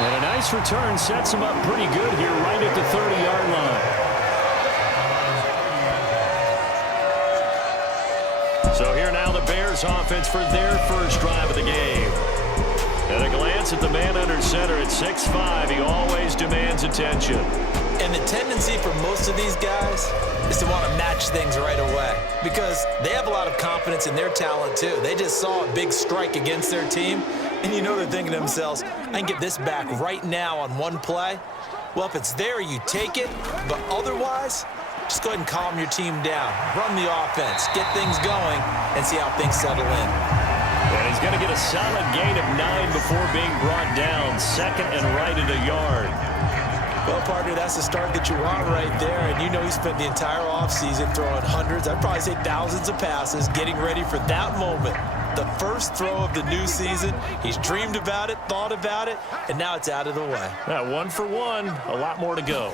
And a nice return sets him up pretty good here right at the 30-yard line. So here now the Bears offense for their first drive of the game. At a glance at the man under center at 6'5", he always demands attention. And the tendency for most of these guys is to want to match things right away because they have a lot of confidence in their talent too. They just saw a big strike against their team, and you know they're thinking to themselves, I can get this back right now on one play. Well, if it's there, you take it, but otherwise, just go ahead and calm your team down. Run the offense, get things going, and see how things settle in. And he's going to get a solid gain of 9 before being brought down. Second and right at a yard. Well, partner, that's the start that you want right there. And you know he spent the entire offseason throwing hundreds, I'd probably say thousands of passes, getting ready for that moment. The first throw of the new season. He's dreamed about it, thought about it, and now it's out of the way. 1 for 1, a lot more to go.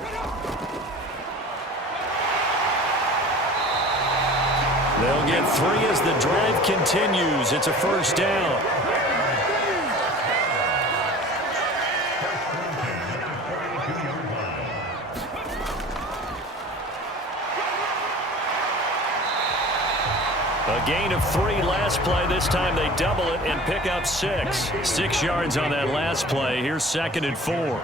They'll get 3 as the drive continues. It's a first down. A gain of 3 last play. This time they double it and pick up 6. 6 yards on that last play. Here's 2nd and 4.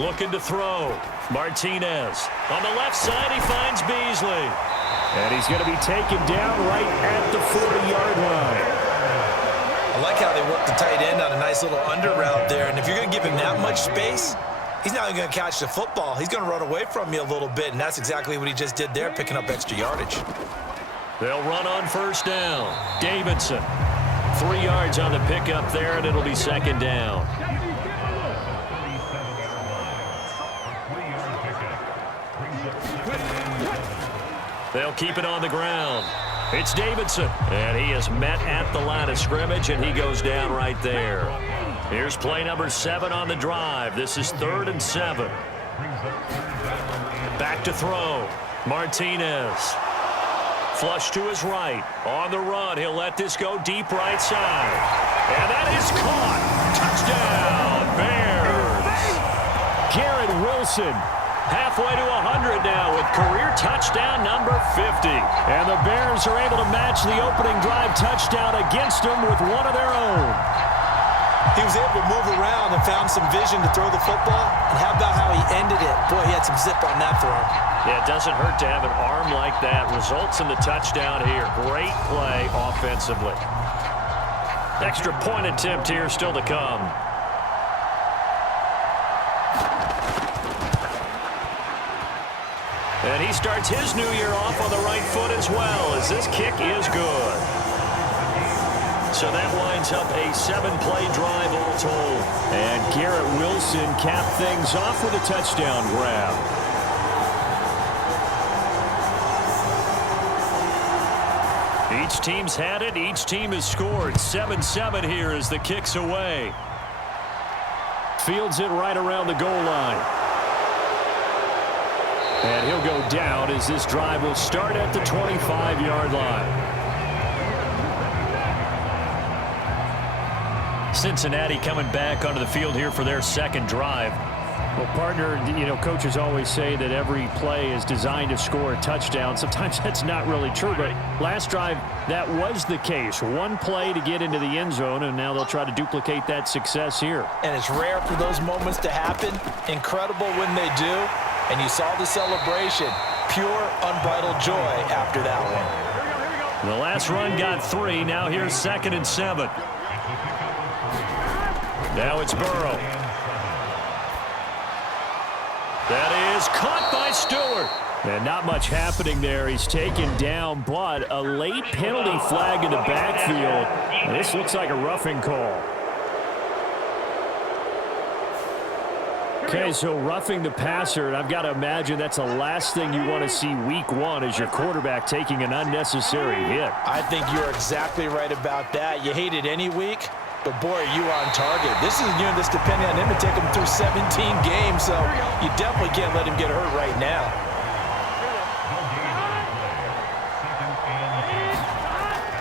Looking to throw. Martinez. On the left side, he finds Beasley. And he's going to be taken down right at the 40-yard line. I like how they work the tight end on a nice little under route there. And if you're going to give him that much space, he's not even going to catch the football. He's going to run away from you a little bit, and that's exactly what he just did there, picking up extra yardage. They'll run on first down. Davidson. 3 yards on the pickup there, and it'll be 2nd down. They'll keep it on the ground. It's Davidson, and he is met at the line of scrimmage, and he goes down right there. Here's play number 7 on the drive. This is 3rd and 7. Back to throw. Martinez. Flush to his right. On the run. He'll let this go deep right side. And that is caught. Touchdown, Bears. Garrett Wilson. Halfway to 100 now with career touchdown number 50. And the Bears are able to match the opening drive touchdown against them with one of their own. He was able to move around and found some vision to throw the football. And how about how he ended it? Boy, he had some zip on that throw. Yeah, it doesn't hurt to have an arm like that. Results in the touchdown here. Great play offensively. Extra point attempt here still to come. And he starts his new year off on the right foot as well, as this kick is good. So that winds up a 7-play drive all told. And Garrett Wilson capped things off with a touchdown grab. Each team's had it. Each team has scored. 7-7 here as the kick's away. Fields it right around the goal line. And he'll go down as this drive will start at the 25-yard line. Cincinnati coming back onto the field here for their second drive. Well, partner, you know, coaches always say that every play is designed to score a touchdown. Sometimes that's not really true, but last drive, that was the case. One play to get into the end zone, and now they'll try to duplicate that success here. And it's rare for those moments to happen. Incredible when they do. And you saw the celebration. Pure, unbridled joy after that one. The last run got 3. Now here's 2nd and 7. Now it's Burrow. That is caught by Stewart. And not much happening there. He's taken down, but a late penalty flag in the backfield. And this looks like a roughing call. Okay, so roughing the passer, and I've got to imagine that's the last thing you want to see week 1 as your quarterback taking an unnecessary hit. I think you're exactly right about that. You hate it any week, but boy, are you on target. This is a unit that's depending on him to take him through 17 games, so you definitely can't let him get hurt right now.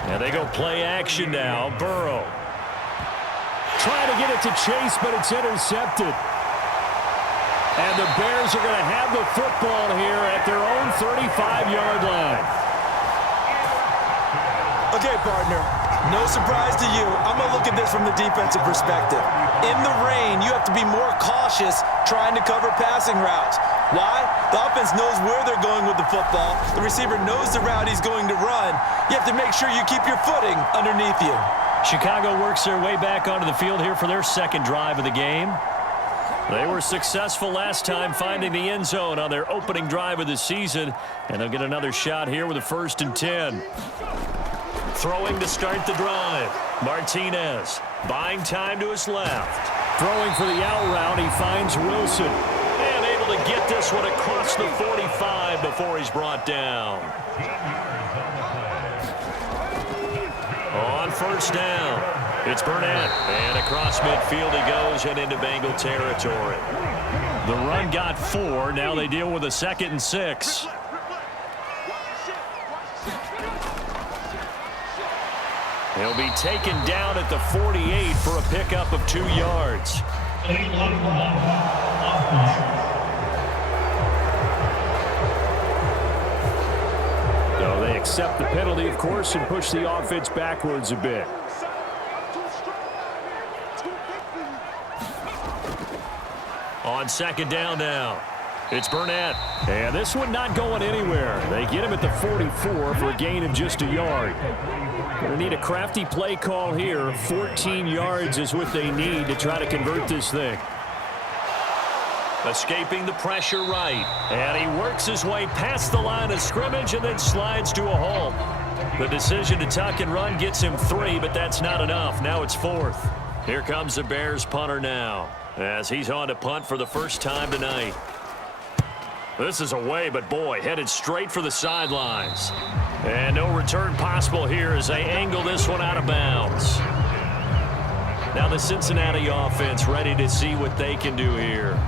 Now they go play action now. Burrow. Trying to get it to Chase, but it's intercepted. And the Bears are going to have the football here at their own 35-yard line. Okay, partner, no surprise to you. I'm going to look at this from the defensive perspective. In the rain, you have to be more cautious trying to cover passing routes. Why? The offense knows where they're going with the football. The receiver knows the route he's going to run. You have to make sure you keep your footing underneath you. Chicago works their way back onto the field here for their second drive of the game. They were successful last time finding the end zone on their opening drive of the season, and they'll get another shot here with a 1st and 10. Throwing to start the drive. Martinez buying time to his left. Throwing for the out route, he finds Wilson. And able to get this one across the 45 before he's brought down. On 1st down. It's Burnett, and across midfield he goes and into Bengal territory. The run got 4. Now they deal with a 2nd and 6. He'll be taken down at the 48 for a pickup of 2 yards. So they accept the penalty, of course, and push the offense backwards a bit. On 2nd down now, it's Burnett. And this one not going anywhere. They get him at the 44 for a gain of just a yard. Going to need a crafty play call here. 14 yards is what they need to try to convert this thing. Escaping the pressure right. And he works his way past the line of scrimmage and then slides to a halt. The decision to tuck and run gets him 3, but that's not enough. Now it's 4th. Here comes the Bears punter now, as he's on to punt for the first time tonight. This is away, but boy, headed straight for the sidelines. And no return possible here as they angle this one out of bounds. Now the Cincinnati offense ready to see what they can do here.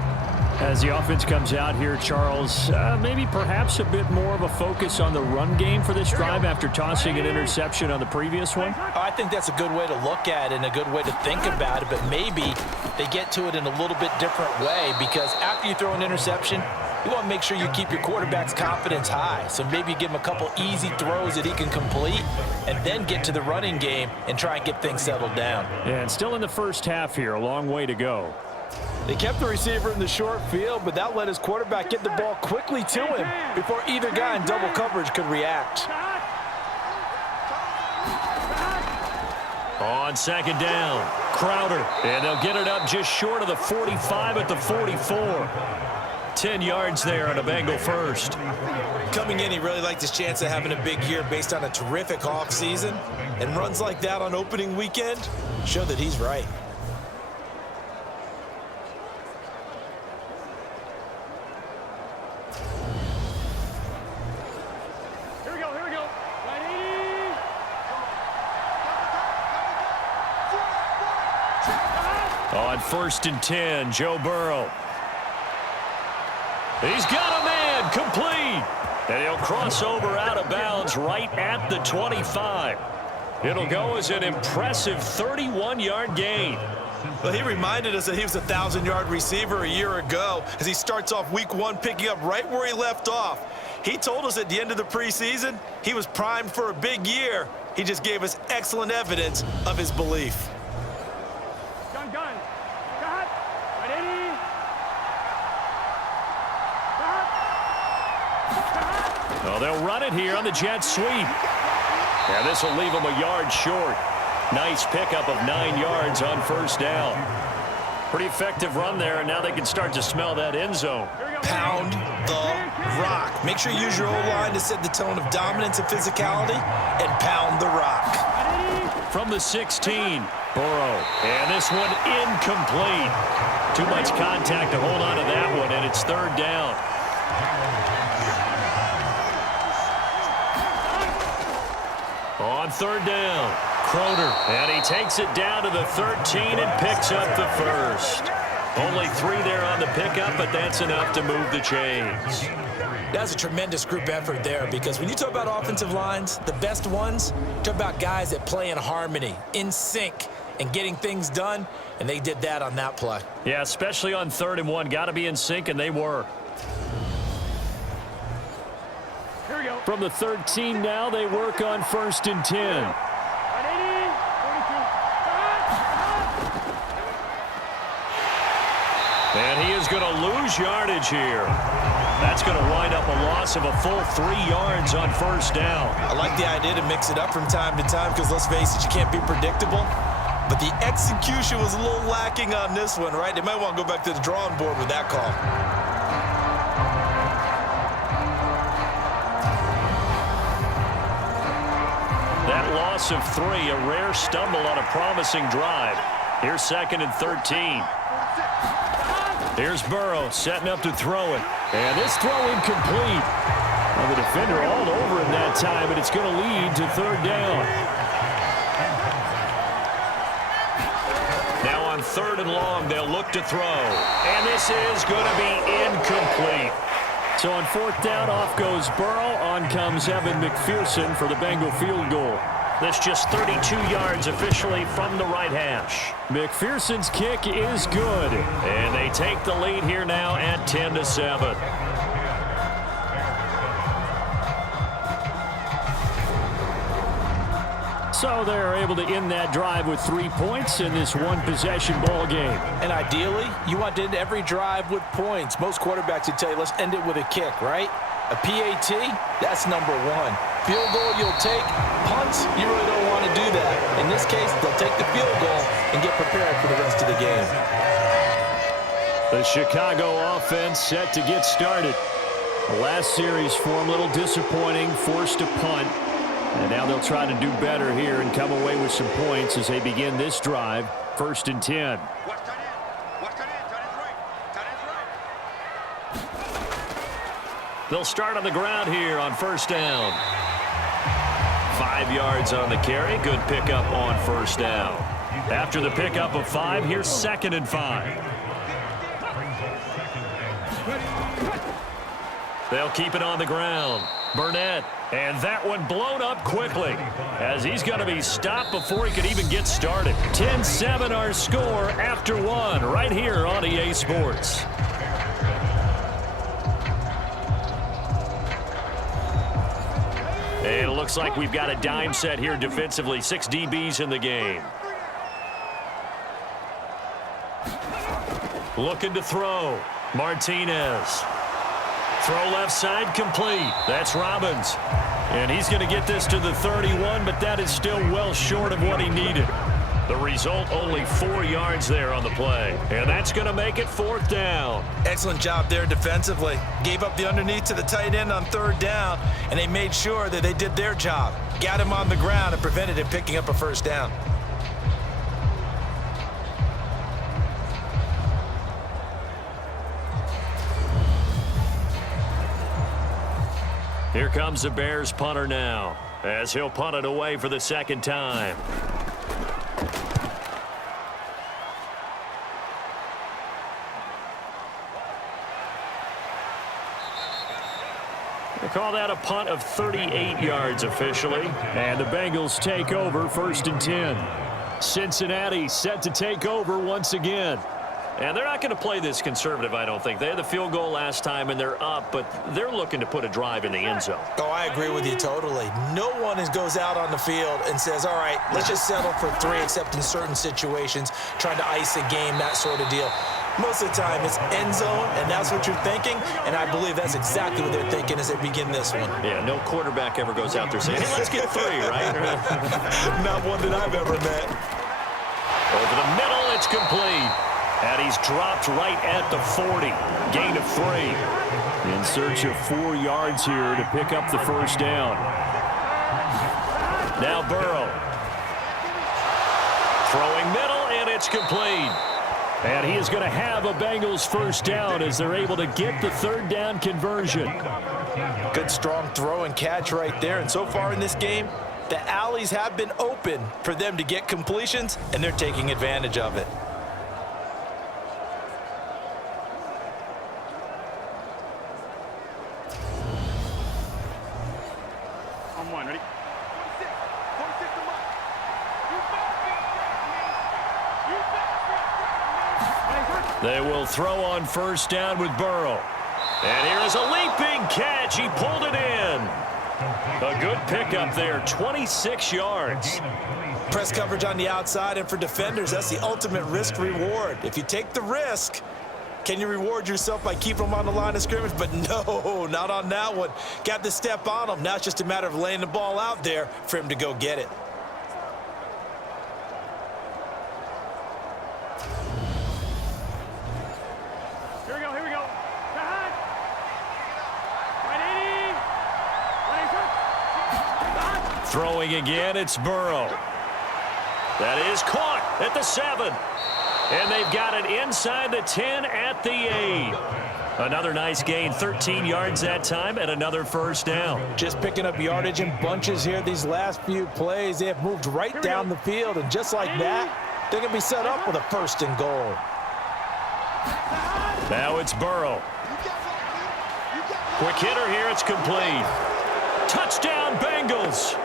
As the offense comes out here, Charles, maybe perhaps a bit more of a focus on the run game for this drive after tossing an interception on the previous one? I think that's a good way to look at it and a good way to think about it, but maybe they get to it in a little bit different way, because after you throw an interception, you want to make sure you keep your quarterback's confidence high. So maybe give him a couple easy throws that he can complete and then get to the running game and try and get things settled down. And still in the first half here, a long way to go. They kept the receiver in the short field, but that let his quarterback get the ball quickly to him before either guy in double coverage could react. On 2nd down, Crowder, and they'll get it up just short of the 45 at the 44. 10 yards there on a Bengal first. Coming in, he really liked his chance of having a big year based on a terrific offseason, and runs like that on opening weekend show that he's right. On 1st and 10, Joe Burrow. He's got a man, complete. And he'll cross over out of bounds right at the 25. It'll go as an impressive 31-yard gain. Well, he reminded us that he was a 1,000-yard receiver a year ago as he starts off week 1 picking up right where he left off. He told us at the end of the preseason he was primed for a big year. He just gave us excellent evidence of his belief. Oh, they'll run it here on the jet sweep. And this will leave them a yard short. Nice pickup of 9 yards on 1st down. Pretty effective run there, and now they can start to smell that end zone. Pound the rock. Make sure you use your O-line to set the tone of dominance and physicality, and pound the rock. From the 16, Burrow. And this one incomplete. Too much contact to hold on to that one, and it's 3rd down. On 3rd down, Crowder, and he takes it down to the 13 and picks up the first. Only 3 there on the pickup, but that's enough to move the chains. That's a tremendous group effort there, because when you talk about offensive lines, the best ones, talk about guys that play in harmony, in sync, and getting things done, and they did that on that play. Yeah, especially on 3rd and 1. Got to be in sync, and they were. Here we go. From the 13 now, they work on 1st and 10. And he is going to lose yardage here. That's going to wind up a loss of a full 3 yards on 1st down. I like the idea to mix it up from time to time because, let's face it, you can't be predictable. But the execution was a little lacking on this one, right? They might want to go back to the drawing board with that call. That loss of 3, a rare stumble on a promising drive. Here's 2nd and 13. Here's Burrow setting up to throw it. And this throw incomplete. Well, the defender all over him that time, but it's going to lead to 3rd down. Now on 3rd and long, they'll look to throw. And this is going to be incomplete. So on 4th down, off goes Burrow. On comes Evan McPherson for the Bengal field goal. That's just 32 yards officially from the right hash. McPherson's kick is good. And they take the lead here now at 10-7. So they're able to end that drive with 3 points in this one-possession ball game. And ideally, you want to end every drive with points. Most quarterbacks would tell you, let's end it with a kick, right? A PAT, that's number 1. Field goal you'll take. Punts, you really don't want to do that. In this case, they'll take the field goal and get prepared for the rest of the game. The Chicago offense set to get started. The last series for them, a little disappointing, forced a punt. And now they'll try to do better here and come away with some points as they begin this drive. 1st and 10. They'll start on the ground here on 1st down. 5 yards on the carry. Good pickup on 1st down. After the pickup of 5, here's 2nd and 5. They'll keep it on the ground. Burnett, and that one blown up quickly as he's going to be stopped before he could even get started. 10-7 our score after 1 right here on EA Sports. And it looks like we've got a dime set here defensively. 6 DBs in the game. Looking to throw. Martinez. Throw left side complete. That's Robbins. And he's going to get this to the 31, but that is still well short of what he needed. The result, only 4 yards there on the play. And that's going to make it 4th down. Excellent job there defensively. Gave up the underneath to the tight end on 3rd down, and they made sure that they did their job. Got him on the ground and prevented him picking up a 1st down. Here comes the Bears punter now, as he'll punt it away for the 2nd time. They call that a punt of 38 yards officially, and the Bengals take over 1st and 10. Cincinnati set to take over once again. And they're not going to play this conservative, I don't think. They had the field goal last time, and they're up, but they're looking to put a drive in the end zone. Oh, I agree with you totally. No one goes out on the field and says, all right, let's just settle for 3, except in certain situations, trying to ice a game, that sort of deal. Most of the time, it's end zone, and that's what you're thinking, and I believe that's exactly what they're thinking as they begin this one. Yeah, no quarterback ever goes out there saying, hey, let's get 3, right? Not one that I've ever met. Over the middle, it's complete. And he's dropped right at the 40. Gain of 3. In search of 4 yards here to pick up the 1st down. Now Burrow. Throwing middle, and it's complete. And he is going to have a Bengals 1st down as they're able to get the 3rd down conversion. Good strong throw and catch right there. And so far in this game, the alleys have been open for them to get completions, and they're taking advantage of it. They will throw on first down with Burrow. And here is a leaping catch. He pulled it in. A good pickup there, 26 yards. Press coverage on the outside, and for defenders, that's the ultimate risk-reward. If you take the risk, can you reward yourself by keeping them on the line of scrimmage? But no, not on that one. Got the step on him. Now it's just a matter of laying the ball out there for him to go get it. Here we go, here we go. Behind. 180. Throwing again, it's Burrow. That is caught at the 7. And they've got it inside the 10 at the 8. Another nice gain, 13 yards that time, and another first down. Just picking up yardage in bunches here these last few plays. They have moved right down the field, and just like that, they're going to be set up with a first and goal. Now it's Burrow. Quick hitter here, it's complete. Touchdown, Bengals.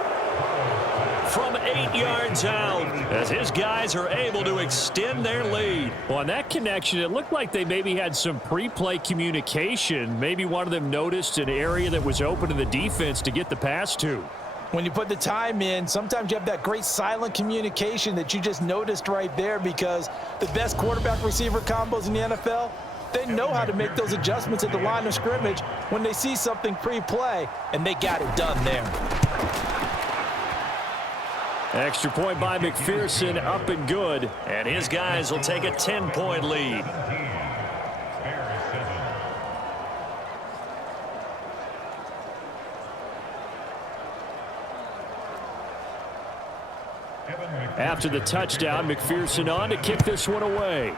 From 8 yards out, as his guys are able to extend their lead. Well, on that connection, it looked like they maybe had some pre-play communication. Maybe one of them noticed an area that was open to the defense to get the pass to. When you put the time in, sometimes you have that great silent communication that you just noticed right there, because the best quarterback-receiver combos in the NFL, they know how to make those adjustments at the line of scrimmage when they see something pre-play, and they got it done there. Extra point by McPherson, up and good. And his guys will take a 10-point lead. After the touchdown, McPherson on to kick this one away.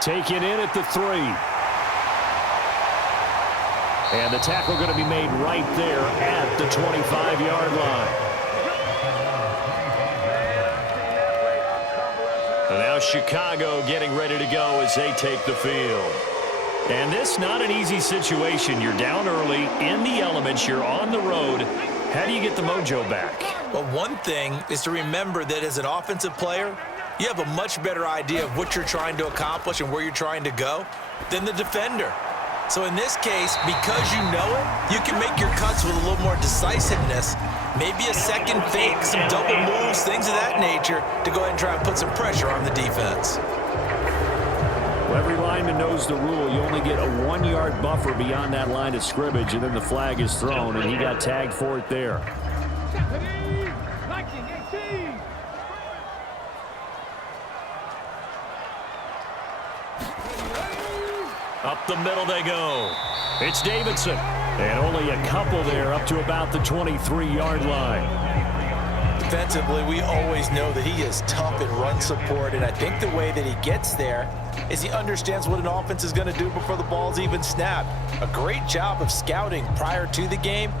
Taken in at the 3. And the tackle going to be made right there at the 25-yard line. And now Chicago getting ready to go as they take the field. And this not an easy situation. You're down early, in the elements, you're on the road. How do you get the mojo back? Well, one thing is to remember that as an offensive player, you have a much better idea of what you're trying to accomplish and where you're trying to go than the defender. So in this case, because you know it, you can make your cuts with a little more decisiveness, maybe a second fake, some double moves, things of that nature, to go ahead and try and put some pressure on the defense. Well, every lineman knows the rule. You only get a 1-yard buffer beyond that line of scrimmage, and then the flag is thrown, and he got tagged for it there. Up the middle they go. It's Davidson. And only a couple there up to about the 23-yard line. Defensively, we always know that he is tough in run support, and I think the way that he gets there is he understands what an offense is going to do before the ball's even snapped. A great job of scouting prior to the game,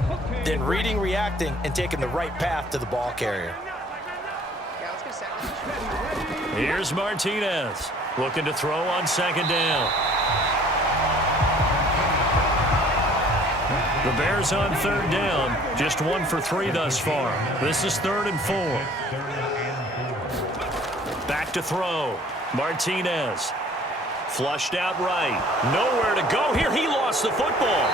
then reading, reacting, and taking the right path to the ball carrier. Here's Martinez looking to throw on second down. The Bears on third down, just 1 for 3 thus far. This is 3rd and 4. Back to throw. Martinez. Flushed out right. Nowhere to go here. He lost the football.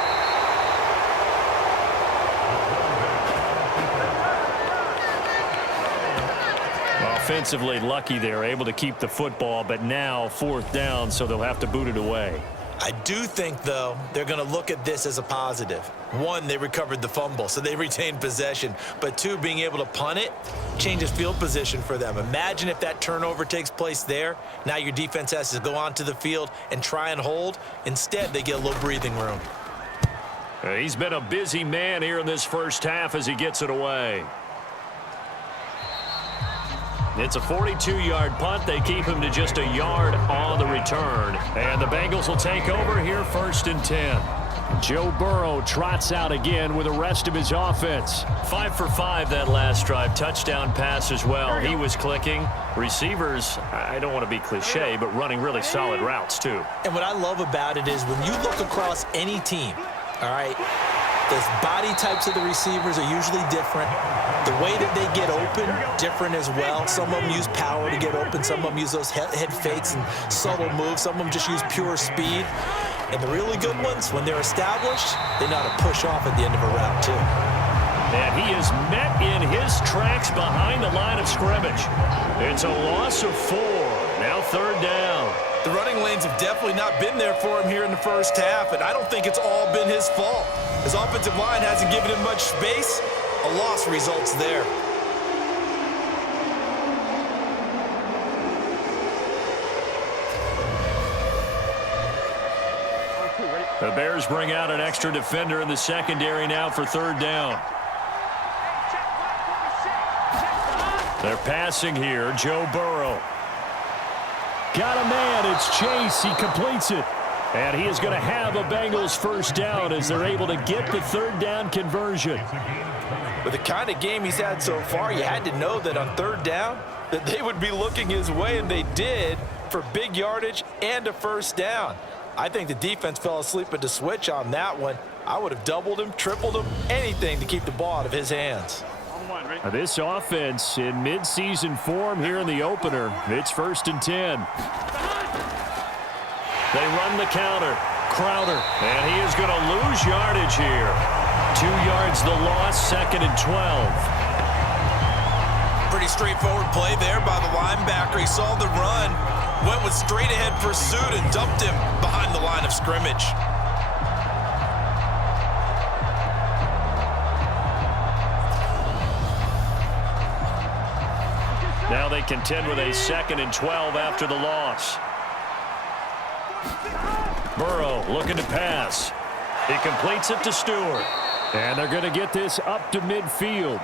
Offensively lucky they're able to keep the football, but now 4th down, so they'll have to boot it away. I do think, though, they're going to look at this as a positive. 1, they recovered the fumble, so they retained possession. But 2, being able to punt it changes field position for them. Imagine if that turnover takes place there. Now your defense has to go onto the field and try and hold. Instead, they get a little breathing room. He's been a busy man here in this first half as he gets it away. It's a 42-yard punt. They keep him to just a yard on the return. And the Bengals will take over here 1st and 10. Joe Burrow trots out again with the rest of his offense. 5 for 5 that last drive. Touchdown pass as well. He was clicking. Receivers, I don't want to be cliche, but running really solid routes too. And what I love about it is when you look across any team, all right, The body types of the receivers are usually different. The way that they get open, different as well. Some of them use power to get open. Some of them use those head fakes and subtle moves. Some of them just use pure speed. And the really good ones, when they're established, they know how to push off at the end of a route, too. And he is met in his tracks behind the line of scrimmage. It's a loss of 4. Now 3rd down. The running lanes have definitely not been there for him here in the first half, and I don't think it's all been his fault. His offensive line hasn't given him much space. A loss results there. The Bears bring out an extra defender in the secondary now for 3rd down. They're passing here. Joe Burrow. Got a man. It's Chase. He completes it. And he is going to have a Bengals 1st down as they're able to get the 3rd down conversion. With the kind of game he's had so far, you had to know that on 3rd down that they would be looking his way, and they did, for big yardage and a 1st down. I think the defense fell asleep at the switch on that one. I would have doubled him, tripled him, anything to keep the ball out of his hands. This offense in midseason form here in the opener. It's 1st and 10. They run the counter. Crowder. And he is going to lose yardage here. 2 yards the loss, 2nd and 12. Pretty straightforward play there by the linebacker. He saw the run, went with straight-ahead pursuit, and dumped him behind the line of scrimmage. Now they contend with a 2nd and 12 after the loss. Burrow looking to pass. He completes it to Stewart. And they're going to get this up to midfield.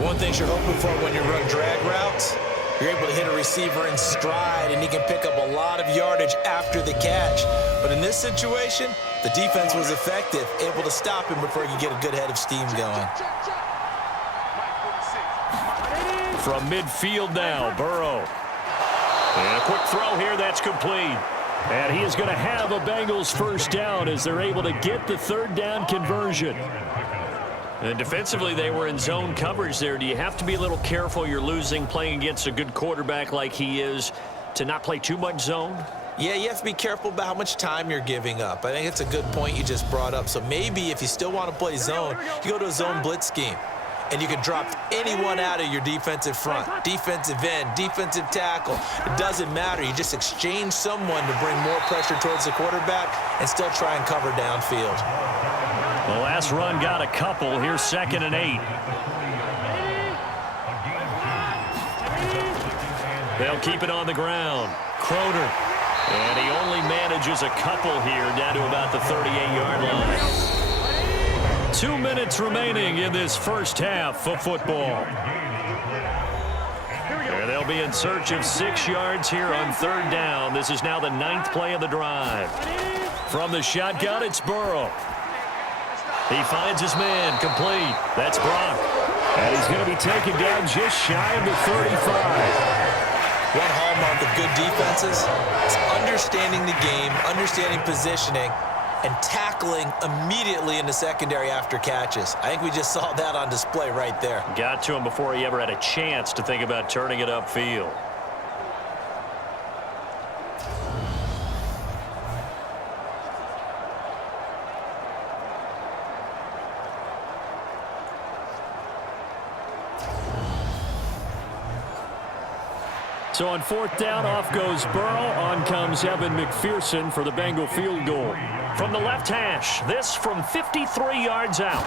One thing you're hoping for when you run drag routes, you're able to hit a receiver in stride, and he can pick up a lot of yardage after the catch. But in this situation, the defense was effective, able to stop him before he could get a good head of steam going. From midfield now, Burrow. And a quick throw here, that's complete. And he is going to have a Bengals 1st down as they're able to get the 3rd down conversion. And defensively, they were in zone coverage there. Do you have to be a little careful? You're losing, playing against a good quarterback like he is, to not play too much zone? Yeah, you have to be careful about how much time you're giving up. I think it's a good point you just brought up. So maybe if you still want to play zone, you go to a zone blitz scheme. And you can drop anyone out of your defensive front, defensive end, defensive tackle. It doesn't matter. You just exchange someone to bring more pressure towards the quarterback and still try and cover downfield. The last run got a couple. Here's 2nd and 8. They'll keep it on the ground. Crowder. And he only manages a couple here down to about the 38-yard line. 2 minutes remaining in this first half of football. And they'll be in search of 6 yards here on 3rd down. This is now the 9th play of the drive. From the shotgun, it's Burrow. He finds his man, complete. That's Brock. And he's going to be taken down just shy of the 35. One hallmark of good defenses is understanding the game, understanding positioning, and tackling immediately in the secondary after catches. I think we just saw that on display right there. Got to him before he ever had a chance to think about turning it upfield. So on 4th down, off goes Burrow. On comes Evan McPherson for the Bengal field goal. From the left hash, this from 53 yards out.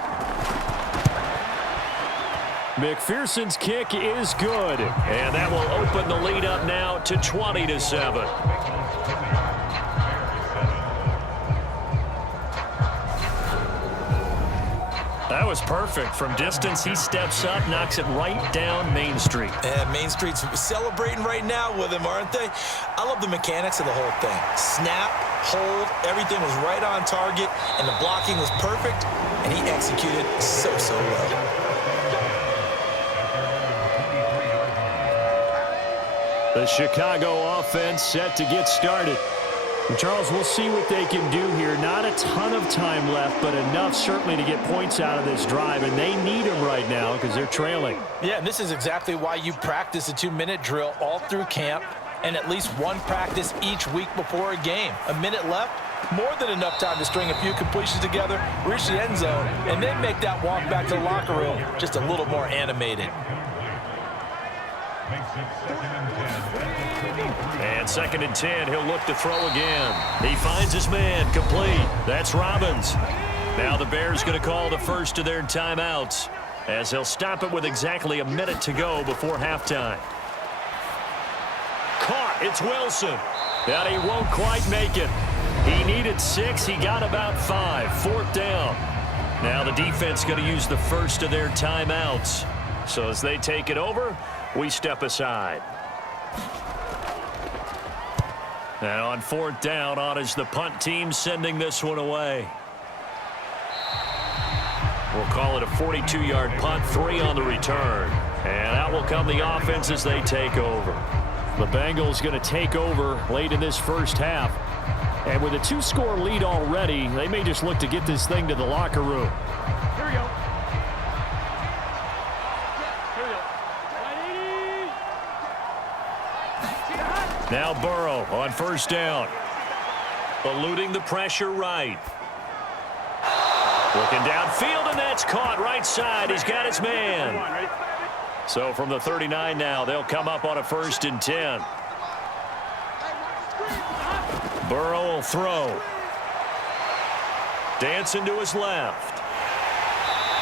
McPherson's kick is good. And that will open the lead up now to 20-7. That was perfect. From distance, he steps up, knocks it right down Main Street. And Main Street's celebrating right now with him, aren't they? I love the mechanics of the whole thing. Snap, hold, everything was right on target, and the blocking was perfect, and he executed so well. The Chicago offense set to get started. And Charles, we'll see what they can do here. Not a ton of time left, but enough certainly to get points out of this drive, and they need them right now because they're trailing. Yeah, and this is exactly why you practice a 2-minute drill all through camp and at least one practice each week before a game. A minute left, more than enough time to string a few completions together, reach the end zone, and then make that walk back to the locker room just a little more animated. And 2nd and 10, he'll look to throw again. He finds his man, complete. That's Robbins. Now the Bears going to call the first of their timeouts as they'll stop it with exactly a minute to go before halftime. Caught, it's Wilson. But he won't quite make it. He needed 6, he got about 5. 4th down. Now the defense going to use the first of their timeouts. So as they take it over, we step aside. And on 4th down, on is the punt team sending this one away. We'll call it a 42-yard punt, 3 on the return. And out will come the offense as they take over. The Bengals going to take over late in this first half. And with a 2-score lead already, they may just look to get this thing to the locker room. Here we go. Now Burrow on 1st down. Eluding the pressure right. Looking downfield, and that's caught right side. He's got his man. So from the 39 now, they'll come up on a 1st and 10. Burrow will throw. Dancing to his left.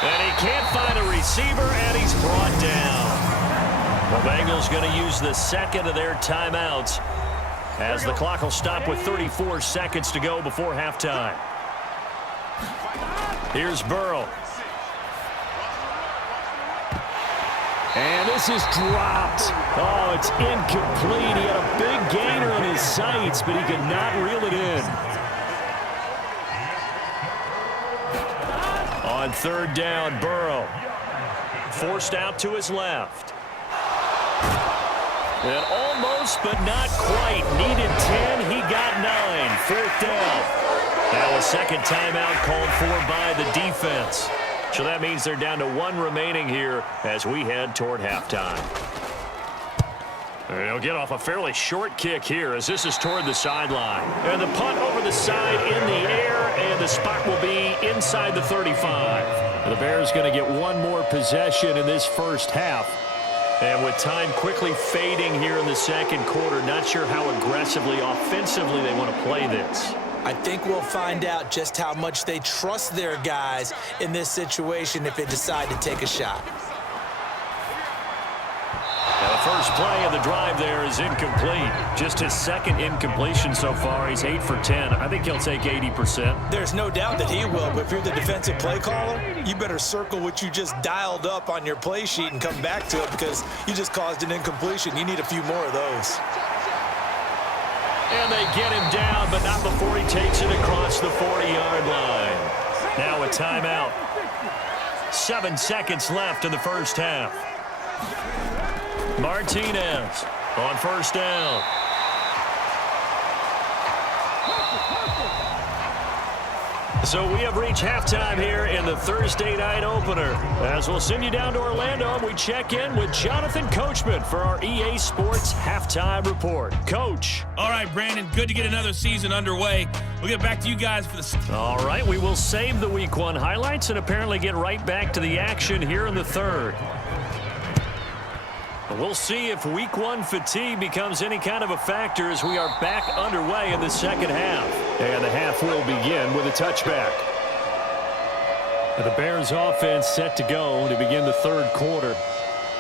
And he can't find a receiver, and he's brought down. The Bengals going to use the 2nd of their timeouts as the clock will stop with 34 seconds to go before halftime. Here's Burrow. And this is dropped. Oh, it's incomplete. He had a big gainer in his sights, but he could not reel it in. On 3rd down, Burrow. Forced out to his left. And almost, but not quite. Needed 10. He got 9. 4th down. Now a 2nd timeout called for by the defense. So that means they're down to 1 remaining here as we head toward halftime. They'll get off a fairly short kick here as this is toward the sideline. And the punt over the side in the air, and the spot will be inside the 35. The Bears going to get 1 more possession in this first half. And with time quickly fading here in the 2nd quarter, not sure how aggressively, offensively they want to play this. I think we'll find out just how much they trust their guys in this situation if they decide to take a shot. Now the first play of the drive there is incomplete. Just his 2nd incompletion so far. He's 8 for 10. I think he'll take 80%. There's no doubt that he will, but if you're the defensive play caller, you better circle what you just dialed up on your play sheet and come back to it because you just caused an incompletion. You need a few more of those. And they get him down, but not before he takes it across the 40-yard line. Now a timeout. 7 seconds left in the first half. Martinez on 1st down. So we have reached halftime here in the Thursday night opener. As we'll send you down to Orlando, and we check in with Jonathan Coachman for our EA Sports Halftime Report. Coach. All right, Brandon, good to get another season underway. We'll get back to you guys for the... All right, we will save the Week 1 highlights and apparently get right back to the action here in the 3rd. We'll see if Week 1 fatigue becomes any kind of a factor as we are back underway in the 2nd half. And the half will begin with a touchback. The Bears offense set to go to begin the 3rd quarter.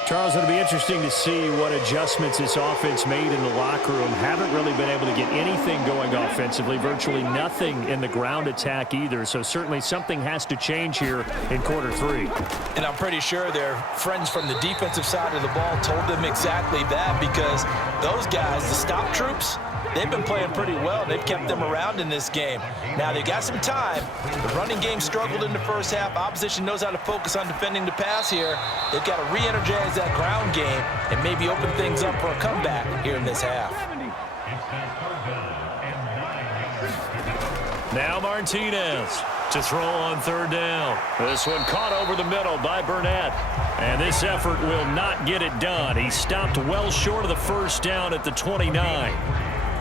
Charles, it'll be interesting to see what adjustments this offense made in the locker room. Haven't really been able to get anything going offensively, virtually nothing in the ground attack either. So certainly something has to change here in quarter 3. And I'm pretty sure their friends from the defensive side of the ball told them exactly that because those guys, the stop troops, they've been playing pretty well. They've kept them around in this game. Now, they got some time. The running game struggled in the first half. Opposition knows how to focus on defending the pass here. They've got to re-energize that ground game and maybe open things up for a comeback here in this half. Now Martinez to throw on third down. This one caught over the middle by Burnett. And this effort will not get it done. He stopped well short of the first down at the 29.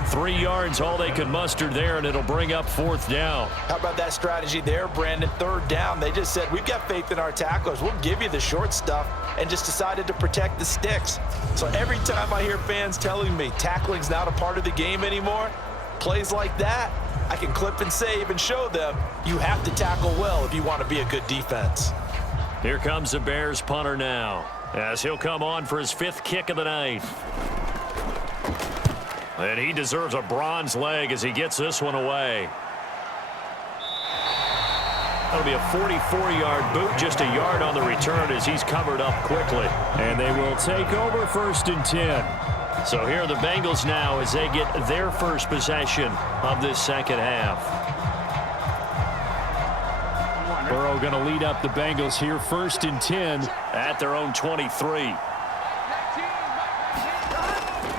3 yards, all they could muster there, and it'll bring up fourth down. How about that strategy there, Brandon? Third down, they just said, we've got faith in our tacklers. We'll give you the short stuff, and just decided to protect the sticks. So every time I hear fans telling me tackling's not a part of the game anymore, plays like that, I can clip and save and show them you have to tackle well if you want to be a good defense. Here comes the Bears punter now, as he'll come on for his 5th kick of the night. And he deserves a bronze leg as he gets this one away. That'll be a 44-yard boot, just a yard on the return as he's covered up quickly. And they will take over 1st and 10. So here are the Bengals now as they get their first possession of this second half. Burrow going to lead up the Bengals here, 1st and 10. At their own 23.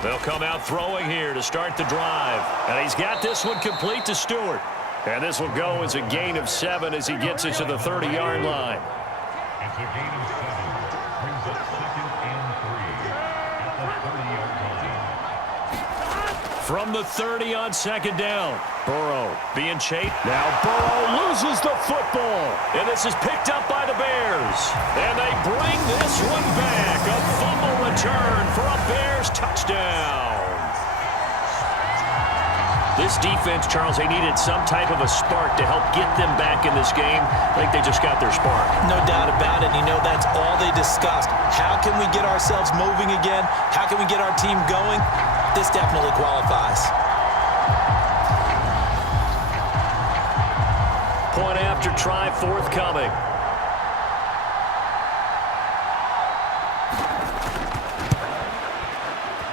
They'll come out throwing here to start the drive. And he's got this one complete to Stewart. And this will go as a gain of 7 as he gets it to the 30-yard line. It's a gain of 7. Brings up 2nd and 3 at the 30-yard line. From the 30 on 2nd down. Burrow being chased. Now Burrow loses the football. And this is picked up by the Bears. And they bring this one back. A fumble return for a Bears touchdown. This defense, Charles, they needed some type of a spark to help get them back in this game. I think they just got their spark. No doubt about it. You know, that's all they discussed. How can we get ourselves moving again? How can we get our team going? This definitely qualifies. Point after try forthcoming.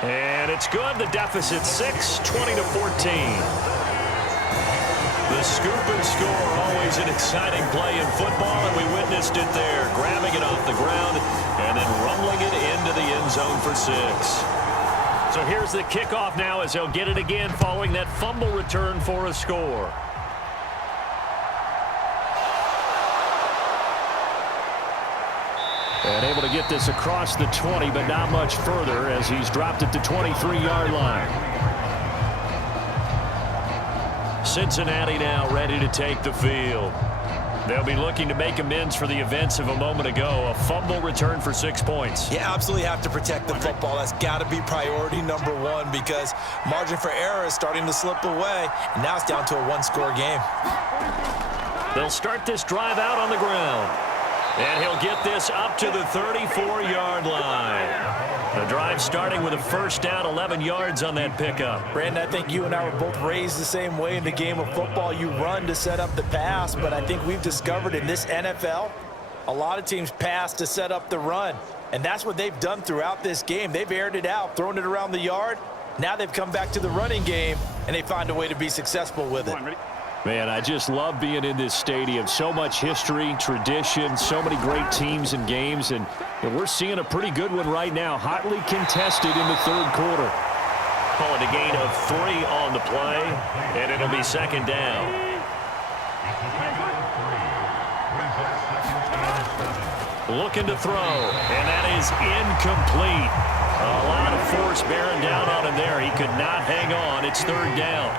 And it's good. The deficit 6, 20-14. The scoop and score, always an exciting play in football, and we witnessed it there, grabbing it off the ground and then rumbling it into the end zone for 6. So here's the kickoff now as they'll get it again following that fumble return for a score. And able to get this across the 20, but not much further as he's dropped it to 23-yard line. Cincinnati now ready to take the field. They'll be looking to make amends for the events of a moment ago. A fumble return for 6 points. You absolutely have to protect the football. That's got to be priority number 1 because margin for error is starting to slip away. And now it's down to a 1-score game. They'll start this drive out on the ground. And he'll get this up to the 34-yard line. The drive starting with a first down, 11 yards on that pickup. Brandon, I think you and I were both raised the same way in the game of football. You run to set up the pass, but I think we've discovered in this NFL, a lot of teams pass to set up the run. And that's what they've done throughout this game. They've aired it out, thrown it around the yard. Now they've come back to the running game, and they find a way to be successful with it. Man, I just love being in this stadium. So much history, tradition, so many great teams and games, and we're seeing a pretty good one right now, hotly contested in the 3rd quarter. Call it a gain of 3 on the play, and it'll be 2nd down. Looking to throw, and that is incomplete. A lot of force bearing down on him there. He could not hang on. It's 3rd down.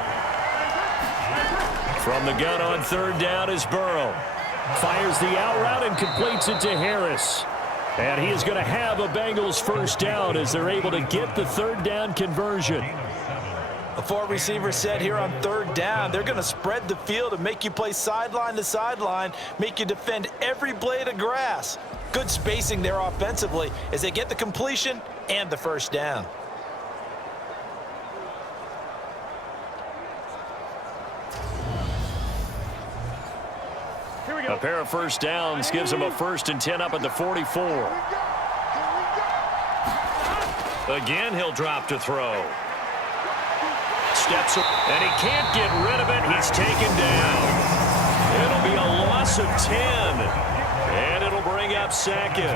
From the gun on 3rd down is Burrow. Fires the out route and completes it to Harris. And he is going to have a Bengals first down as they're able to get the 3rd down conversion. A 4 receiver set here on 3rd down. They're going to spread the field and make you play sideline to sideline, make you defend every blade of grass. Good spacing there offensively as they get the completion and the first down. A pair of first downs gives them a 1st and 10 up at the 44. Again, he'll drop to throw. Steps up, and he can't get rid of it. He's taken down. It'll be a loss of 10, and it'll bring up 2nd.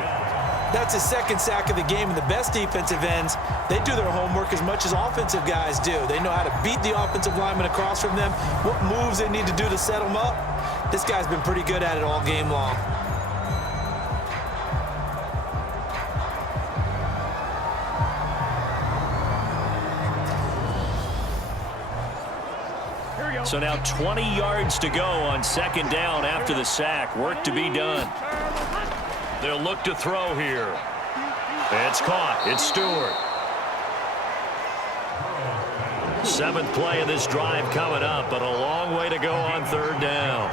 That's his second sack of the game, and the best defensive ends, they do their homework as much as offensive guys do. They know how to beat the offensive lineman across from them, what moves they need to do to set them up. This guy's been pretty good at it all game long. So now 20 yards to go on second down after the sack. Work to be done. They'll look to throw here. It's caught. It's Stewart. Seventh play of this drive coming up, but a long way to go on third down.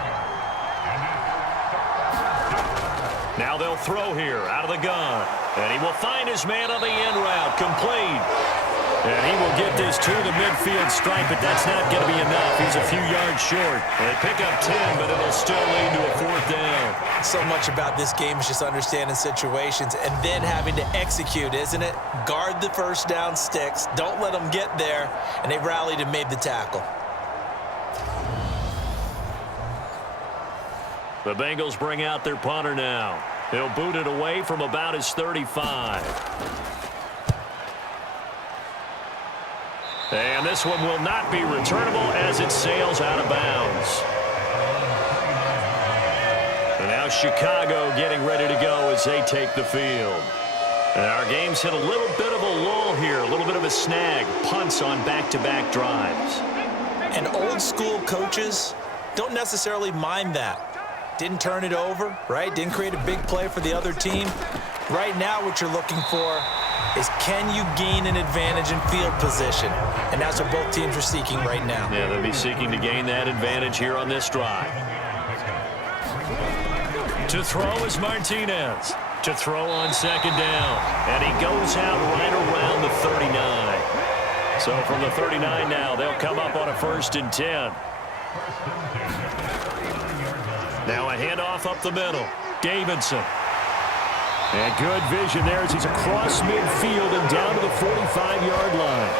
Now they'll throw here out of the gun. And he will find his man on the end route. Complete. And he will get this to the midfield stripe, but that's not going to be enough. He's a few yards short. They pick up 10, but it'll still lead to a fourth down. So much about this game is just understanding situations and then having to execute, isn't it? Guard the first down sticks. Don't let them get there. And they rallied and made the tackle. The Bengals bring out their punter now. He'll boot it away from about his 35. And this one will not be returnable as it sails out of bounds. And now Chicago getting ready to go as they take the field. And our game's hit a little bit of a lull here, a little bit of a snag. Punts on back-to-back drives. And old school coaches don't necessarily mind that. Didn't turn it over, right? Didn't create a big play for the other team. Right now what you're looking for is, can you gain an advantage in field position? And that's what both teams are seeking right now. Yeah, they'll be seeking to gain that advantage here on this drive. To throw is Martinez. To throw on second down. And he goes out right around the 39. So from the 39 now, they'll come up on a 1st and 10. Now a handoff up the middle. Davidson. And good vision there as he's across midfield and down to the 45-yard line.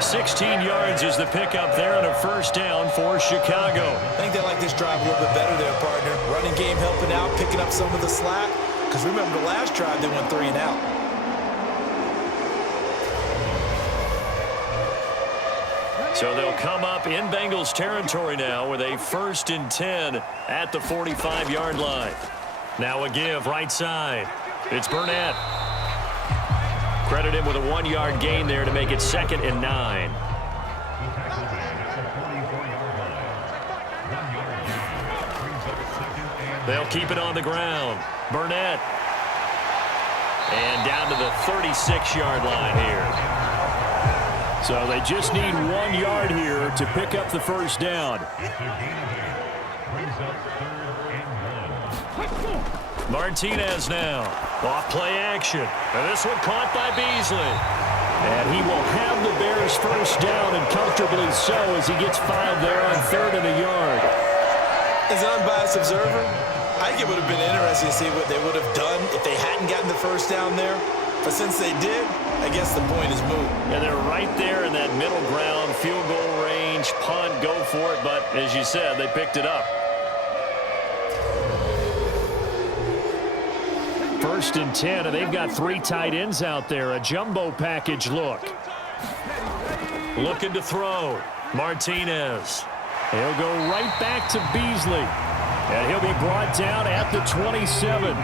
16 yards is the pickup there and a 1st down for Chicago. I think they like this drive a little bit better there, partner. Running game helping out, picking up some of the slack. Because remember the last drive, they went 3 and out. So they'll come up in Bengals territory now with a 1st and 10 at the 45-yard line. Now a give right side. It's Burnett. Credit him with a 1-yard gain there to make it 2nd and 9. They'll keep it on the ground. Burnett. And down to the 36-yard line here. So they just need 1 yard here to pick up the 1st down. Martinez now. Off play action. And this one caught by Beasley. And he will have the Bears 1st down, and comfortably so, as he gets 5 there on 3rd and a yard. As an unbiased observer, I think it would have been interesting to see what they would have done if they hadn't gotten the 1st down there. But since they did, I guess the point is moot. And they're right there in that middle ground, field goal range, punt, go for it. But as you said, they picked it up. 1st and 10, and they've got 3 tight ends out there. A jumbo package look. Looking to throw. Martinez. He'll go right back to Beasley. And he'll be brought down at the 27.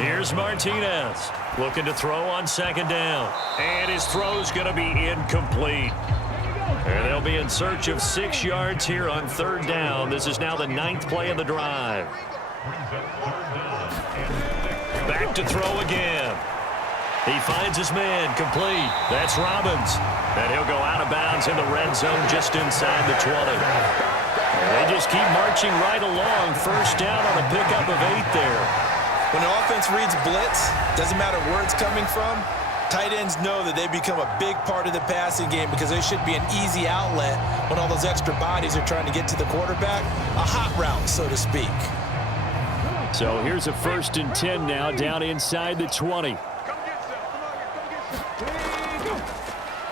Here's Martinez. Looking to throw on 2nd down. And his throw's going to be incomplete. And they'll be in search of 6 yards here on 3rd down. This is now the 9th play of the drive. Back to throw again. He finds his man, complete. That's Robbins. And he'll go out of bounds in the red zone just inside the 20. They just keep marching right along. 1st down on a pickup of 8 there. When an offense reads blitz, doesn't matter where it's coming from, tight ends know that they become a big part of the passing game because they should be an easy outlet when all those extra bodies are trying to get to the quarterback. A hot route, so to speak. So here's a 1st and 10 now down inside the 20.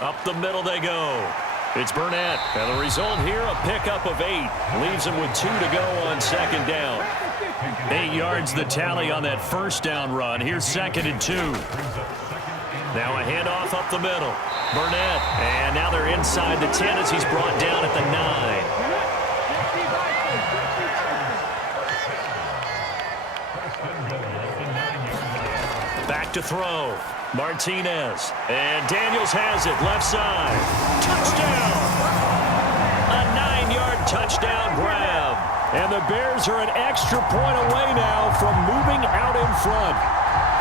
Up the middle they go. It's Burnett. And the result here, a pickup of 8. Leaves him with 2 to go on second down. 8 yards the tally on that first down run. Here's 2nd and 2. Now a handoff up the middle. Burnett. And now they're inside the 10 as he's brought down at the 9. Back to throw. Martinez. And Daniels has it. Left side. Touchdown. A 9-yard touchdown grab. And the Bears are an extra point away now from moving out in front.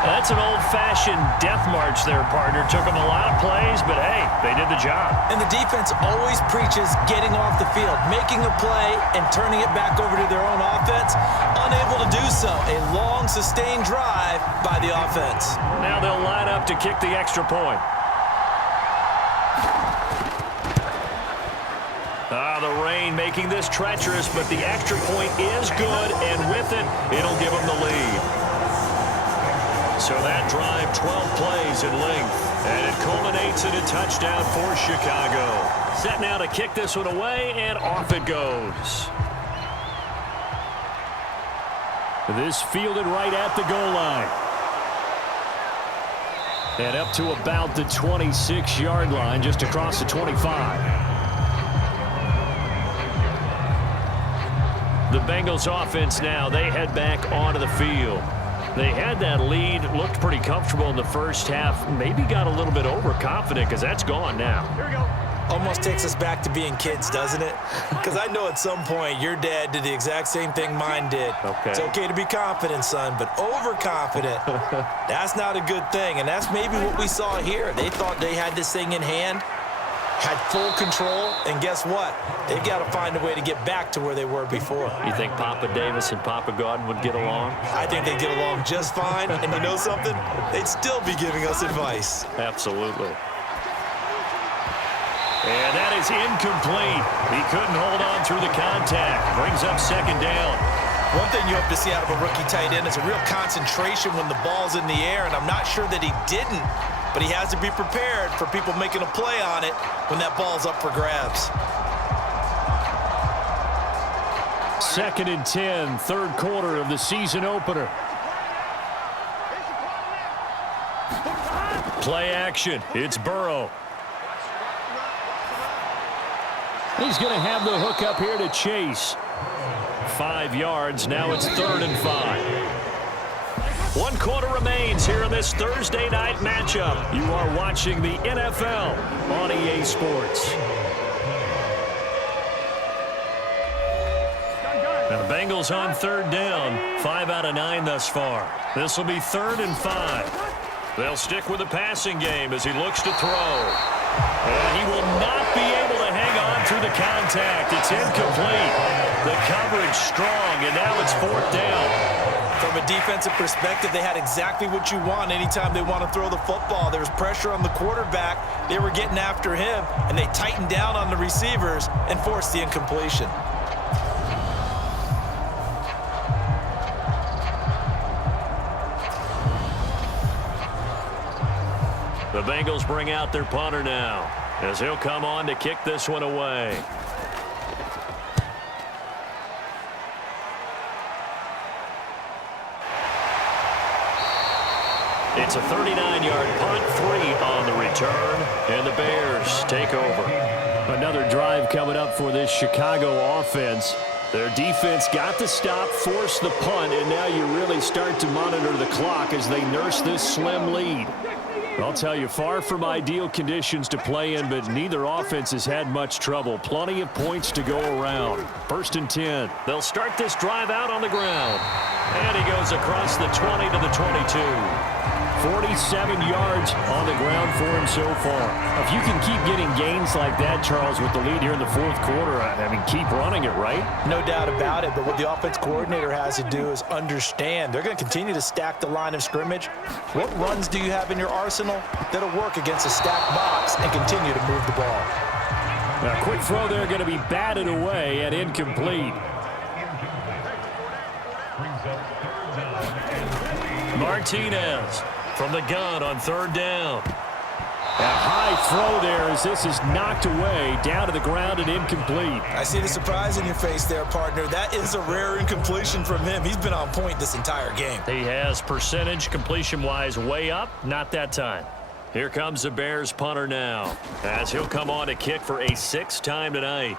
That's an old-fashioned death march there, partner. Took them a lot of plays, but hey, they did the job. And the defense always preaches getting off the field, making a play, and turning it back over to their own offense. Unable to do so. A long, sustained drive by the offense. Now they'll line up to kick the extra point. The rain making this treacherous, but the extra point is good, and with it, it'll give them the lead. So that drive, 12 plays in length, and it culminates in a touchdown for Chicago. Set now to kick this one away, and off it goes. This fielded right at the goal line. And up to about the 26-yard line, just across the 25. The Bengals offense now, they head back onto the field. They had that lead, looked pretty comfortable in the first half, maybe got a little bit overconfident because that's gone now. Here we go. Almost takes us back to being kids, doesn't it? Because I know at some point your dad did the exact same thing mine did. Okay. It's okay to be confident, son, but overconfident, that's not a good thing. And that's maybe what we saw here. They thought they had this thing in hand, had full control, and guess what? They've got to find a way to get back to where they were before. You think Papa Davis and Papa Godwin would get along? I think they'd get along just fine, and you know something? They'd still be giving us advice. Absolutely. And that is incomplete. He couldn't hold on through the contact. Brings up 2nd down. One thing you hope to see out of a rookie tight end is a real concentration when the ball's in the air, and I'm not sure that he didn't, but he has to be prepared for people making a play on it when that ball's up for grabs. 2nd and 10, third quarter of the season opener. Play action. It's Burrow. He's going to have the hook up here to Chase. 5 yards. Now it's 3rd and 5. 1 quarter remains here in this Thursday night matchup. You are watching the NFL on EA Sports. Now the Bengals on 3rd down. 5 out of 9 thus far. This will be 3rd and 5. They'll stick with the passing game as he looks to throw. And he will not be able to hang on through the contact. It's incomplete. The coverage strong, and now it's 4th down. From a defensive perspective, they had exactly what you want anytime they want to throw the football. There was pressure on the quarterback. They were getting after him, and they tightened down on the receivers and forced the incompletion. The Bengals bring out their punter now as he'll come on to kick this one away. It's a 39-yard punt, 3 on the return, and the Bears take over. Another drive coming up for this Chicago offense. Their defense got the stop, forced the punt, and now you really start to monitor the clock as they nurse this slim lead. I'll tell you, far from ideal conditions to play in, but neither offense has had much trouble. Plenty of points to go around. 1st and 10. They'll start this drive out on the ground. And he goes across the 20 to the 22. 47 yards on the ground for him so far. If you can keep getting gains like that, Charles, with the lead here in the 4th quarter, I mean, keep running it, right? No doubt about it, but what the offense coordinator has to do is understand they're going to continue to stack the line of scrimmage. What runs do you have in your arsenal that'll work against a stacked box and continue to move the ball? Now, quick throw there going to be batted away and incomplete. Martinez from the gun on 3rd down. A high throw there as this is knocked away, down to the ground and incomplete. I see the surprise in your face there, partner. That is a rare incompletion from him. He's been on point this entire game. He has percentage completion-wise way up, not that time. Here comes the Bears punter now, as he'll come on to kick for a sixth time tonight.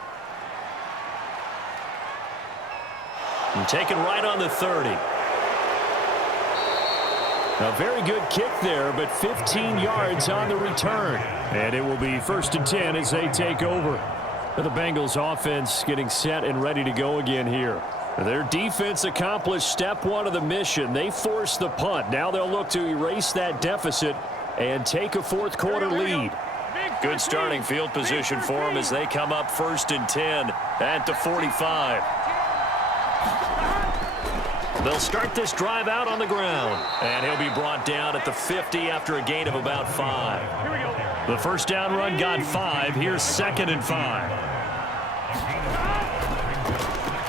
And taken right on the 30. A very good kick there, but 15 yards on the return. And it will be 1st and 10 as they take over. The Bengals offense getting set and ready to go again here. Their defense accomplished step one of the mission. They forced the punt. Now they'll look to erase that deficit and take a fourth quarter lead. Good starting field position for them as they come up 1st and 10 at the 45. They'll start this drive out on the ground, and he'll be brought down at the 50 after a gain of about 5. The first down run got 5. Here's 2nd and 5.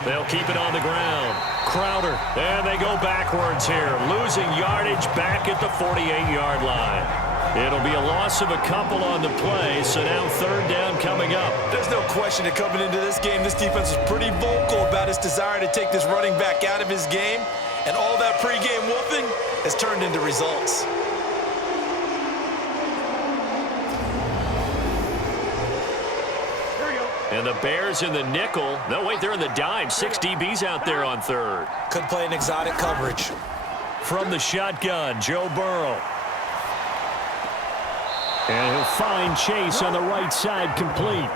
They'll keep it on the ground. Crowder, and they go backwards here, losing yardage back at the 48-yard line. It'll be a loss of a couple on the play, so now 3rd down coming up. There's no question that coming into this game, this defense is pretty vocal about its desire to take this running back out of his game, and all that pregame whooping has turned into results. And the Bears in the nickel. No, wait, they're in the dime. 6 DBs out there on 3rd. Could play an exotic coverage. From the shotgun, Joe Burrow. And he'll find Chase on the right side complete.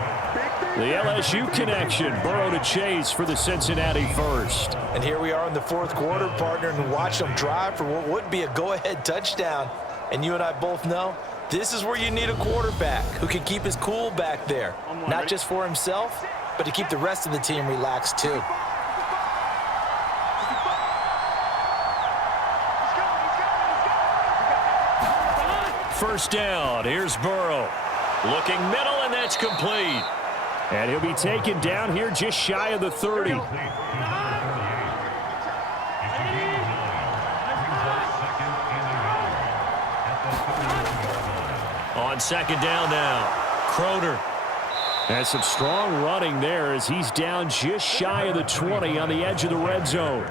The LSU connection, Burrow to Chase for the Cincinnati first. And here we are in the 4th quarter, partner, and watch them drive for what would be a go-ahead touchdown. And you and I both know this is where you need a quarterback who can keep his cool back there. Not just for himself, but to keep the rest of the team relaxed too. First down, here's Burrow. Looking middle, and that's complete. And he'll be taken down here just shy of the 30. On 2nd down now, Crowder. And some strong running there as he's down just shy of the 20 on the edge of the red zone.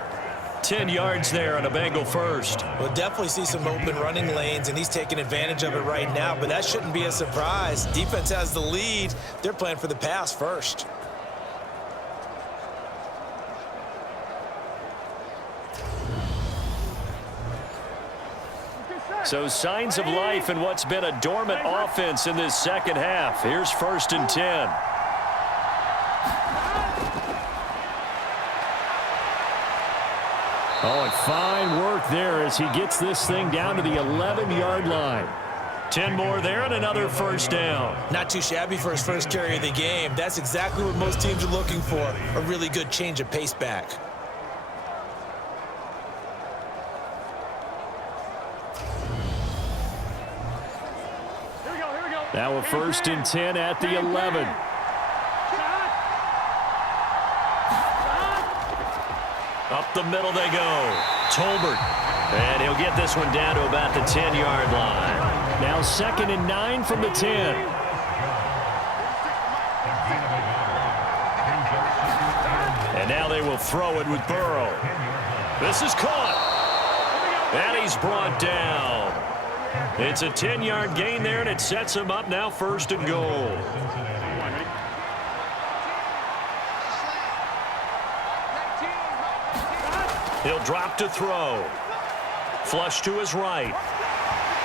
10 yards there on a Bengal first. We'll definitely see some open running lanes, and he's taking advantage of it right now, but that shouldn't be a surprise. Defense has the lead. They're playing for the pass first. So signs of life in what's been a dormant offense in this second half. Here's 1st and 10. Oh, and fine work there as he gets this thing down to the 11-yard line. 10 more there and another first down. Not too shabby for his first carry of the game. That's exactly what most teams are looking for, a really good change of pace back. Now a 1st and 10 at the 11. Up the middle they go. Tolbert. And he'll get this one down to about the 10-yard line. Now 2nd and 9 from the 10. And now they will throw it with Burrow. This is caught. And he's brought down. It's a 10-yard gain there, and it sets him up now 1st and goal. He'll drop to throw. Flush to his right.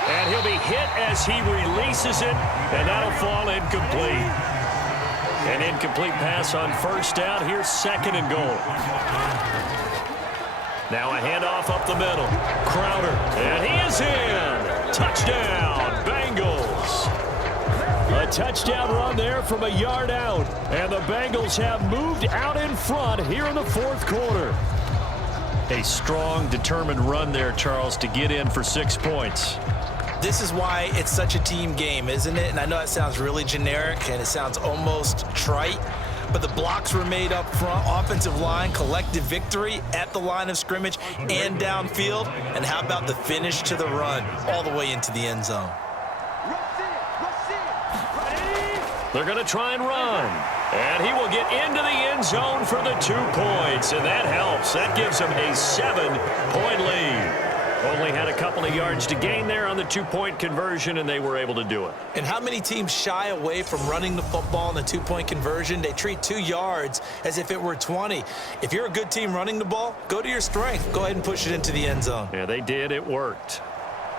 And he'll be hit as he releases it, and that'll fall incomplete. An incomplete pass on 1st down. Here's 2nd and goal. Now a handoff up the middle. Crowder, and he is in. Touchdown, Bengals. A touchdown run there from a yard out. And the Bengals have moved out in front here in the 4th quarter. A strong, determined run there, Charles, to get in for 6 points. This is why it's such a team game, isn't it? And I know it sounds really generic and it sounds almost trite, but the blocks were made up front, offensive line, collective victory at the line of scrimmage and downfield. And how about the finish to the run all the way into the end zone? They're going to try and run. And he will get into the end zone for the 2 points, and that helps. That gives him a 7-point lead. Only had a couple of yards to gain there on the 2-point conversion, and they were able to do it. And how many teams shy away from running the football in the 2-point conversion? They treat 2 yards as if it were 20. If you're a good team running the ball, go to your strength. Go ahead and push it into the end zone. Yeah, they did. It worked.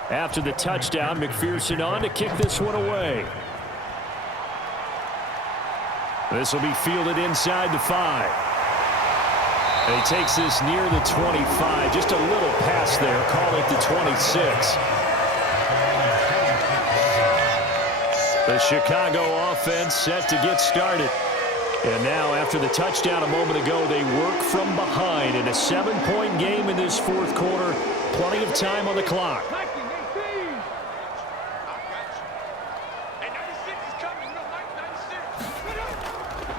After the touchdown, McPherson on to kick this one away. This will be fielded inside the 5. And he takes this near the 25. Just a little pass there. Call it the 26. The Chicago offense set to get started. And now, after the touchdown a moment ago, they work from behind in a 7-point game in this 4th quarter. Plenty of time on the clock.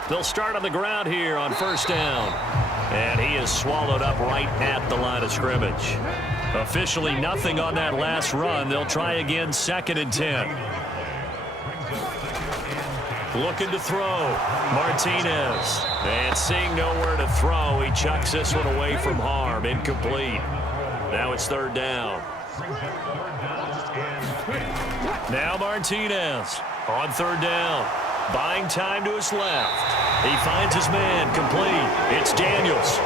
They'll start on the ground here on 1st down. And he is swallowed up right at the line of scrimmage. Officially nothing on that last run. They'll try again 2nd and 10. Looking to throw. Martinez. And seeing nowhere to throw, he chucks this one away from harm. Incomplete. Now it's 3rd down. Now Martinez on 3rd down. Buying time to his left. He finds his man complete. It's Daniels.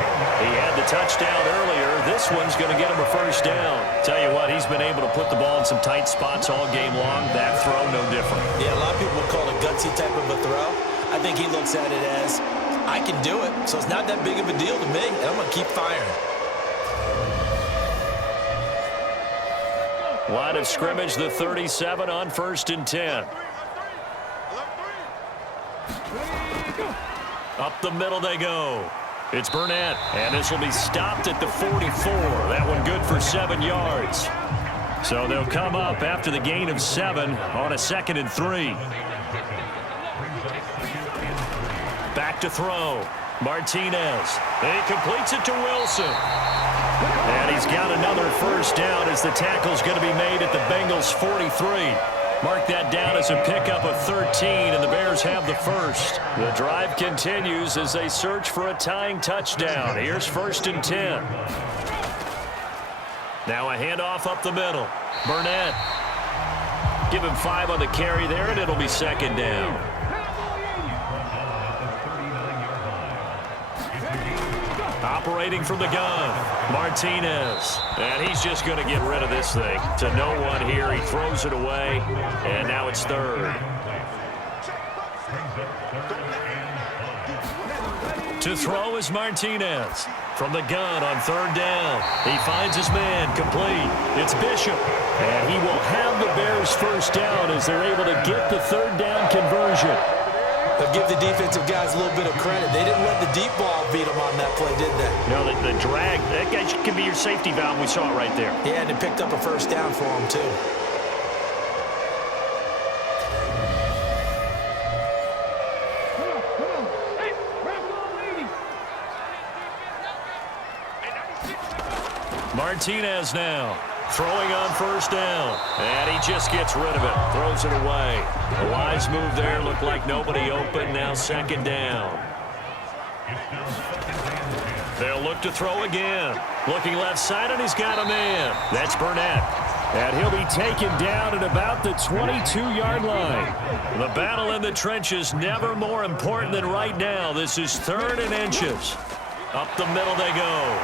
He had the touchdown earlier. This one's going to get him a 1st down. Tell you what, he's been able to put the ball in some tight spots all game long. That throw, no different. Yeah, a lot of people would call it a gutsy type of a throw. I think he looks at it as, I can do it, so it's not that big of a deal to me, and I'm going to keep firing. Line of scrimmage, the 37 on 1st and 10. Up the middle they go. It's Burnett, and this will be stopped at the 44. That one good for 7 yards. So they'll come up after the gain of 7 on a 2nd and 3. Back to throw. Martinez. He completes it to Wilson. And he's got another 1st down as the tackle's going to be made at the Bengals 43. Mark that down as a pickup of 13, and the Bears have the 1st. The drive continues as they search for a tying touchdown. Here's 1st and 10. Now a handoff up the middle. Burnett. Give him 5 on the carry there, and it'll be 2nd down. Operating from the gun, Martinez. And he's just going to get rid of this thing. To no one here. He throws it away, and now it's 3rd. To throw is Martinez. From the gun on 3rd down. He finds his man complete. It's Bishop. And he will have the Bears 1st down as they're able to get the 3rd down conversion. They'll give the defensive guys a little bit of credit. They didn't let the deep ball beat them on that play, did they? No, the drag, that guy could be your safety valve. We saw it right there. Yeah, and it picked up a 1st down for him, too. Martinez now. Throwing on 1st down. And he just gets rid of it. Throws it away. A wise move there. Looked like nobody open. Now 2nd down. They'll look to throw again. Looking left side, and he's got a man. That's Burnett. And he'll be taken down at about the 22-yard line. The battle in the trenches never more important than right now. This is 3rd and inches. Up the middle they go.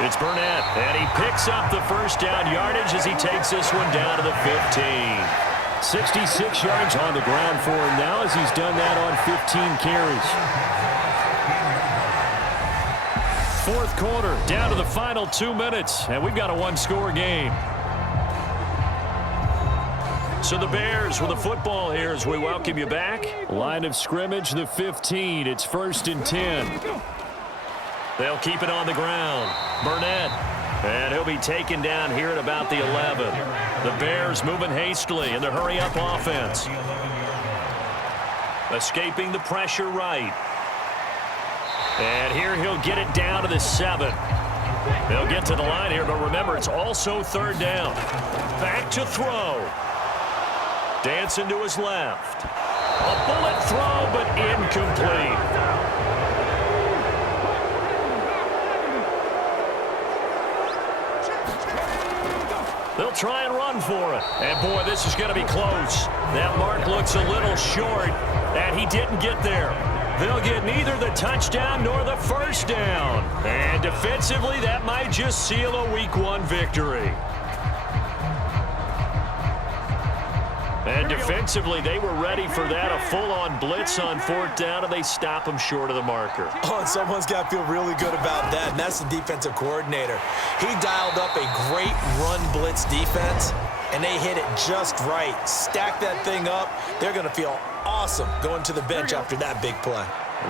It's Burnett, and he picks up the 1st down yardage as he takes this one down to the 15. 66 yards on the ground for him now as he's done that on 15 carries. 4th quarter, down to the final 2 minutes, and we've got a 1-score game. So the Bears with the football here as we welcome you back. Line of scrimmage, the 15. It's 1st and 10. They'll keep it on the ground. Burnett. And he'll be taken down here at about the 11. The Bears moving hastily in the hurry-up offense. Escaping the pressure right. And here he'll get it down to the 7. They'll get to the line here, but remember, it's also 3rd down. Back to throw. Dancing to his left. A bullet throw, but incomplete. They'll try and run for it. And, boy, this is going to be close. That mark looks a little short, and he didn't get there. They'll get neither the touchdown nor the first down. And defensively, that might just seal a Week 1 victory. And defensively, they were ready for that, a full-on blitz on 4th down, and they stop them short of the marker. Oh, and someone's got to feel really good about that, and that's the defensive coordinator. He dialed up a great run blitz defense, and they hit it just right. Stack that thing up. They're going to feel awesome going to the bench after that big play.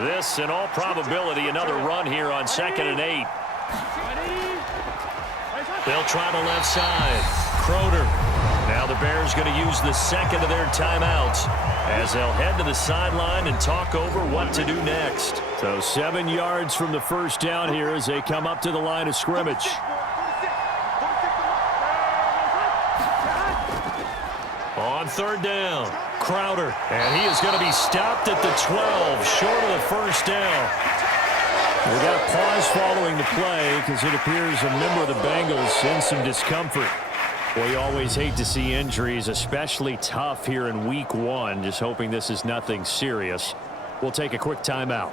This, in all probability, another run here on 2nd and 8. They'll try the left side. Croder. Now the Bears going to use the second of their timeouts as they'll head to the sideline and talk over what to do next. So 7 yards from the first down here as they come up to the line of scrimmage. On 3rd down, Crowder. And he is going to be stopped at the 12, short of the first down. We got a pause following the play because it appears a member of the Bengals in some discomfort. Well, you always hate to see injuries, especially tough here in Week 1. Just hoping this is nothing serious. We'll take a quick timeout.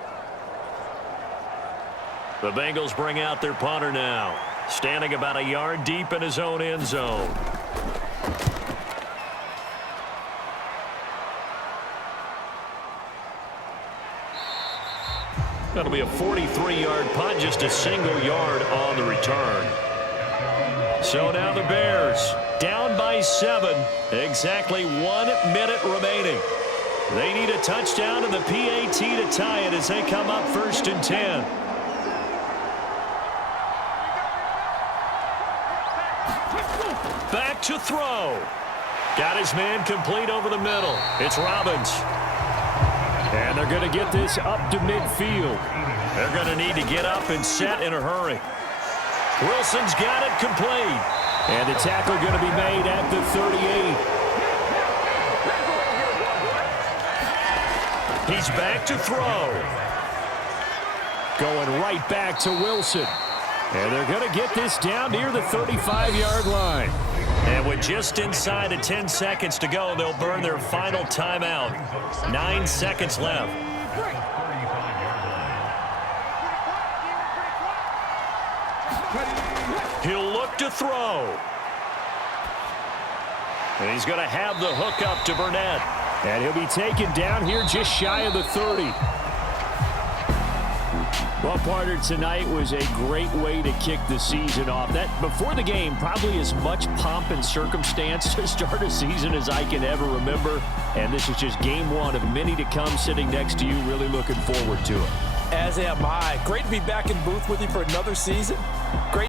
The Bengals bring out their punter now, standing about a yard deep in his own end zone. That'll be a 43-yard punt, just a single yard on the return. So now the Bears down by 7, exactly 1 minute remaining. They need a touchdown and the PAT to tie it as they come up 1st and 10. Back to throw. Got his man complete over the middle. It's Robbins. And they're going to get this up to midfield. They're going to need to get up and set in a hurry. Wilson's got it complete. And the tackle going to be made at the 38. He's back to throw. Going right back to Wilson. And they're going to get this down near the 35-yard line. And with just inside of 10 seconds to go, they'll burn their final timeout. 9 seconds left. He'll look to throw. And he's going to have the hook up to Burnett. And he'll be taken down here just shy of the 30. Well, partner, tonight was a great way to kick the season off. That, before the game, probably as much pomp and circumstance to start a season as I can ever remember. And this is just game 1 of many to come sitting next to you. Really looking forward to it. As am I. Great to be back in booth with you for another season. Great.